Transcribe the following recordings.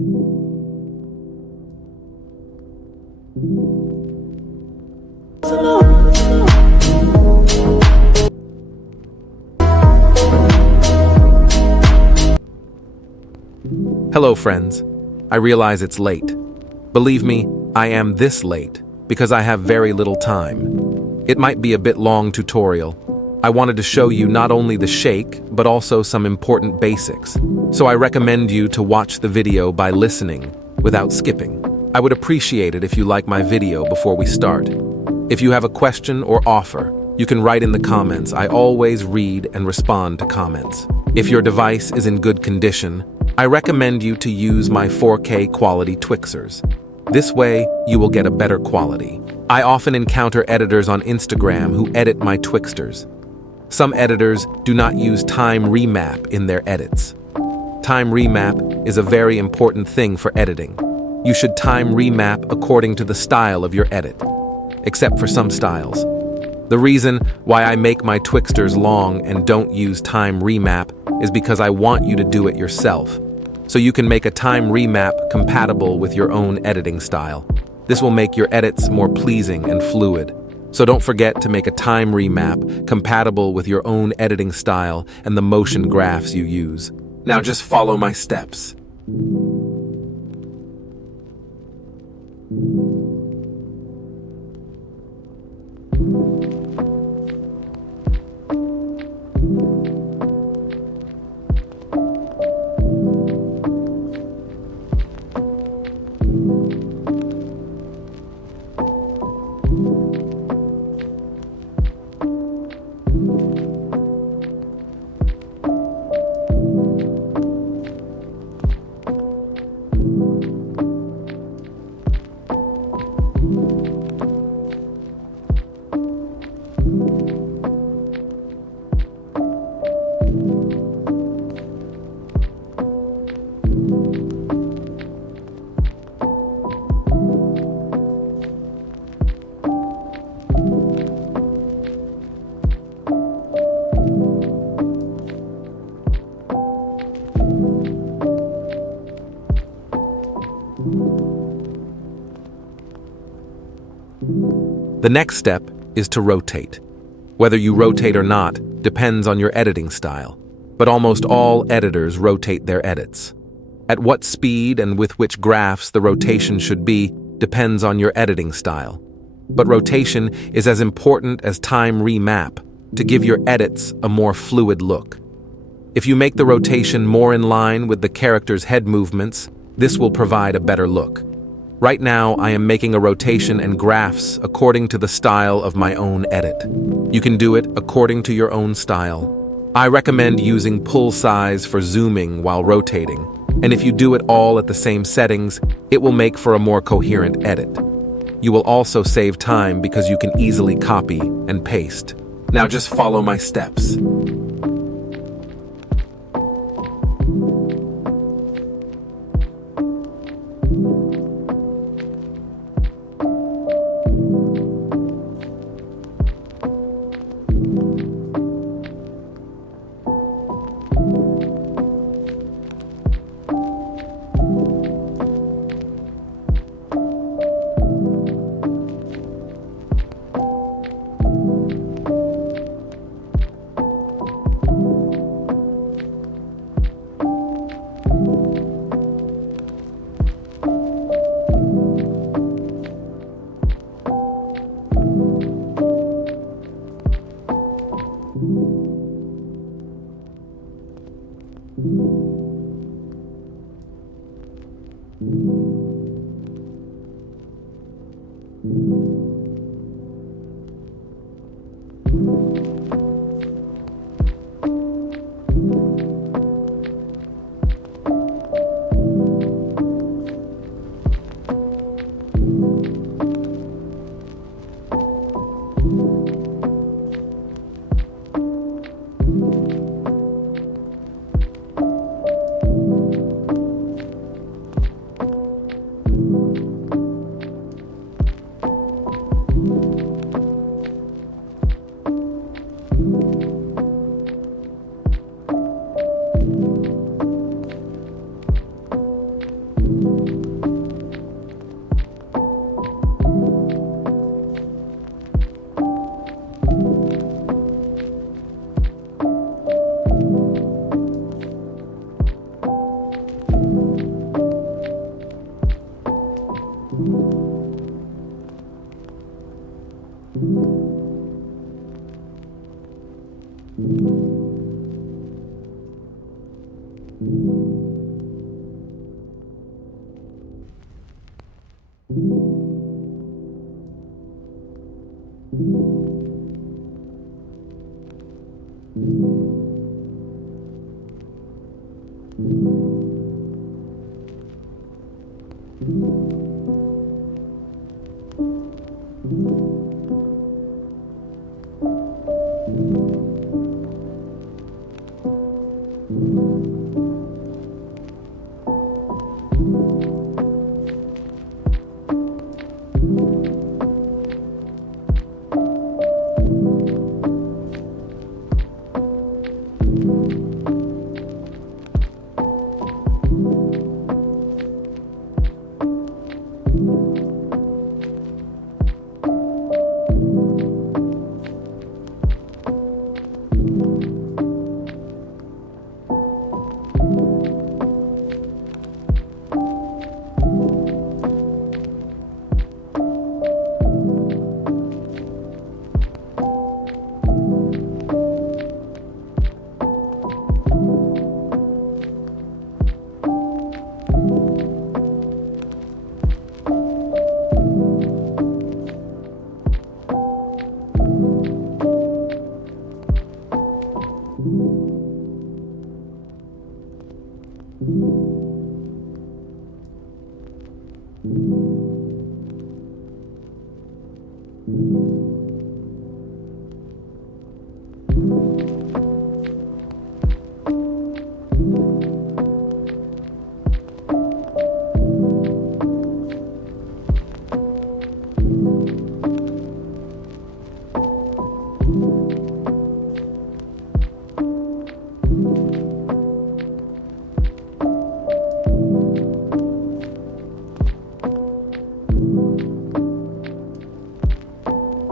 Hello, friends. I realize it's late. Believe me, I am this late because I have very little time. It might be a bit long tutorial. I wanted to show you not only the shake, but also some important basics. So I recommend you to watch the video by listening without skipping. I would appreciate it if you like my video before we start. If you have a question or offer, you can write in the comments. I always read and respond to comments. If your device is in good condition, I recommend you to use my 4K quality TWIXTORs. This way, you will get a better quality. I often encounter editors on Instagram who edit my TWIXTORs. Some editors do not use time remap in their edits. Time remap is a very important thing for editing. You should time remap according to the style of your edit, except for some styles. The reason why I make my TWIXTORs long and don't use time remap is because I want you to do it yourself, so you can make a time remap compatible with your own editing style. This will make your edits more pleasing and fluid. So don't forget to make a time remap compatible with your own editing style and the motion graphs you use. Now just follow my steps. The next step is to rotate. Whether you rotate or not depends on your editing style, but almost all editors rotate their edits. At what speed and with which graphs the rotation should be depends on your editing style. But rotation is as important as time remap to give your edits a more fluid look. If you make the rotation more in line with the character's head movements, this will provide a better look. Right now, I am making a rotation and graphs according to the style of my own edit. You can do it according to your own style. I recommend using pull size for zooming while rotating, and if you do it all at the same settings, it will make for a more coherent edit. You will also save time because you can easily copy and paste. Now just follow my steps.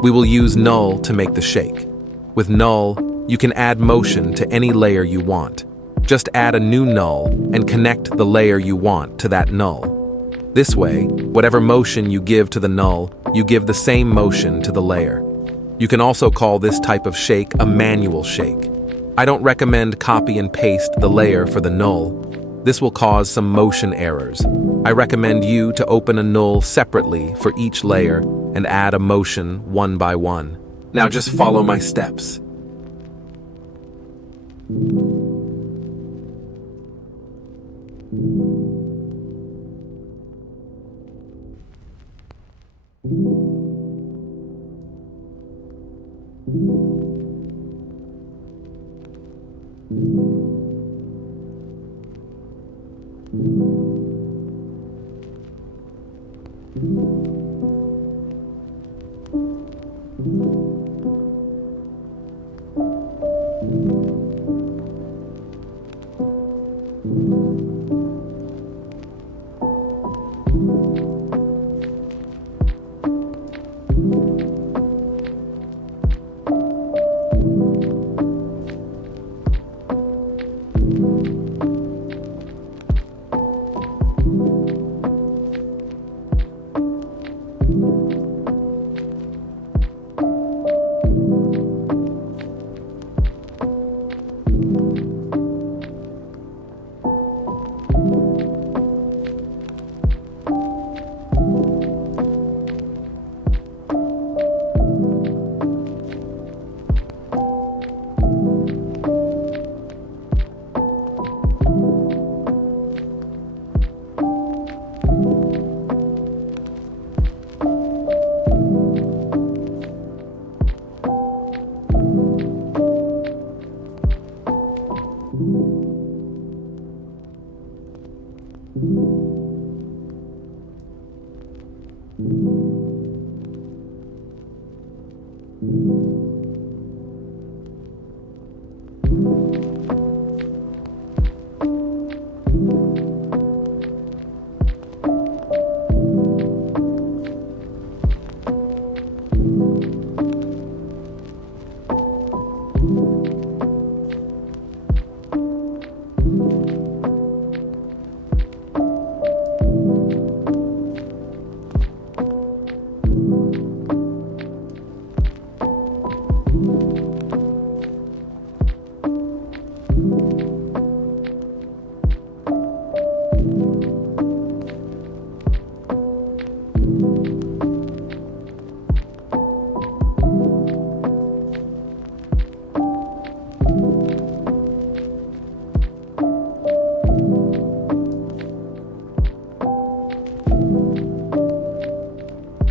We will use null to make the shake. With null, you can add motion to any layer you want. Just add a new null and connect the layer you want to that null. This way, whatever motion you give to the null, you give the same motion to the layer. You can also call this type of shake a manual shake. I don't recommend copy and paste the layer for the null. This will cause some motion errors. I recommend you to open a null separately for each layer and add a motion one by one. Now just follow my steps.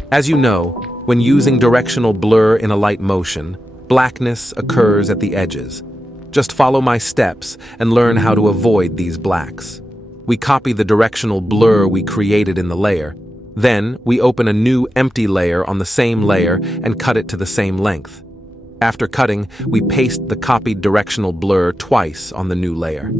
As you know, when using directional blur in Alight Motion, blackness occurs at the edges. Just follow my steps and learn how to avoid these blacks. We copy the directional blur we created in the layer. Then, we open a new empty layer on the same layer and cut it to the same length. After cutting, we paste the copied directional blur twice on the new layer.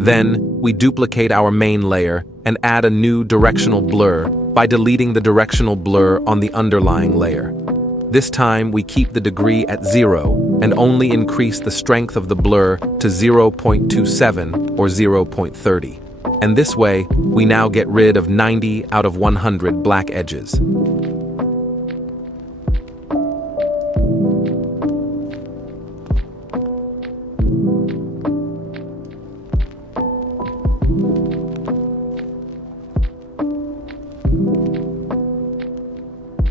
Then, we duplicate our main layer and add a new directional blur by deleting the directional blur on the underlying layer. This time, we keep the degree at 0 and only increase the strength of the blur to 0.27 or 0.30. And this way, we now get rid of 90 out of 100 black edges.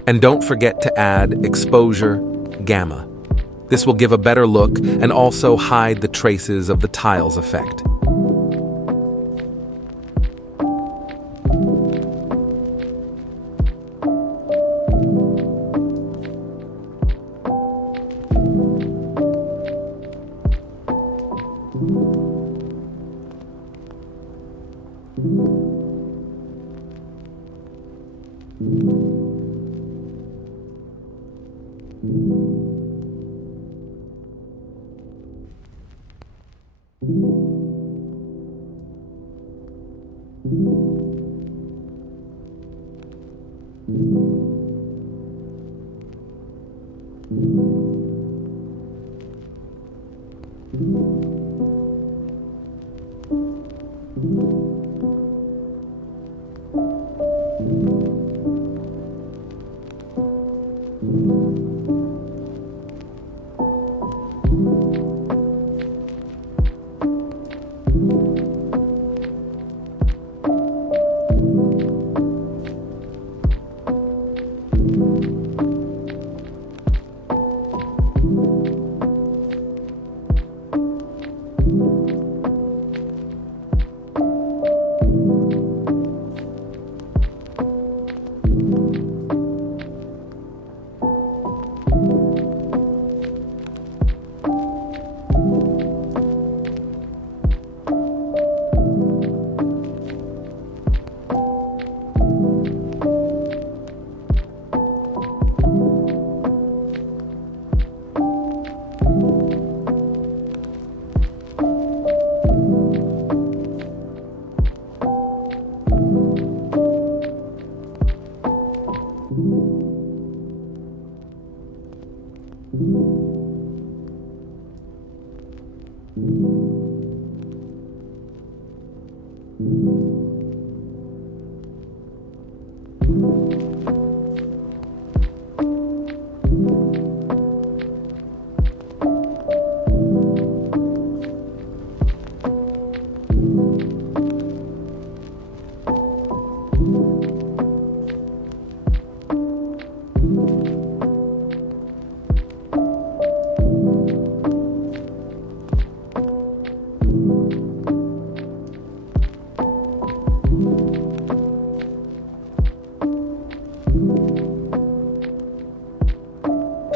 And don't forget to add exposure, gamma. This will give a better look and also hide the traces of the tiles effect.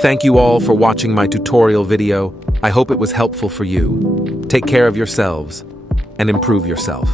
Thank you all for watching my tutorial video. I hope it was helpful for you. Take care of yourselves and improve yourself.